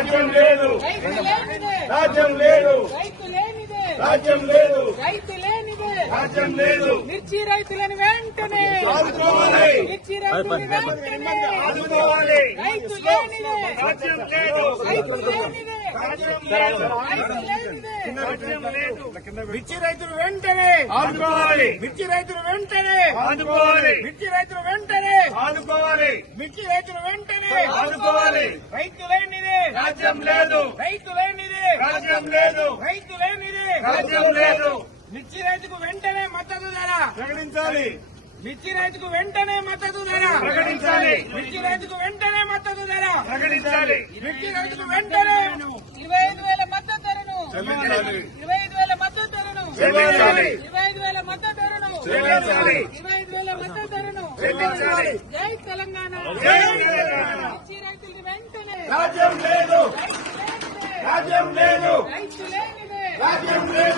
రాజ్యం లేదు, రైతు లేనిదే, రాజ్యం లేదు, రైతు లేనిదే, రాజ్యం లేదు, రైతు లేనిదే, రాజ్యం లేదు. మిర్చి రైతులను వెంటనే ఆదుకోవాలి, మిర్చి రైతులను వెంటనే ఆదుకోవాలి. రైతు లేనిదే, రాజ్యం లేదు, రైతు లేనిదే, రాజ్యం లేదు, రైతు లేనిదే, రాజ్యం లేదు. మిర్చి రైతులు వెంటనే ఆదుకోవాలి, మిర్చి రైతులు వెంటనే ఆదుకోవాలి, మిర్చి రైతులు వెంటనే ఆదుకోవాలి, మిర్చి రైతులు వెంటనే ఆదుకోవాలి. రైతు లేనిదే, రాజ్యం లేదు, రైతు లేనిదే, రాజ్యం లేదు, రైతు లేనిదే, రాజ్యం లేదు. మిర్చి రైతుకు వెంటనే మద్దతు ధర, ప్రకటించాలి, మిర్చి రైతుకు వెంటనే మద్దతు ధర, ప్రకటించాలి, మిర్చి రైతుకు వెంటనే మద్దతు ధర, ప్రకటించాలి. మిర్చి రైతుకు వెంటనే 25,000 మద్దతు ధరను, చెల్లించాలి, 25,000 మద్దతు ధరను, చెల్లించాలి, 25,000 మద్దతు ధరను, చెల్లించాలి, 25,000 మద్దతు ధరను, చెల్లించాలి. జై తెలంగాణ, జై తెలంగాణ. మిర్చి రైతులకు వెంటనే రాజ్యం లేదు, రైతు లేనిదే, రాజ్యం లేదు, రైతు లేనిదే, రాజ్యం లేదు.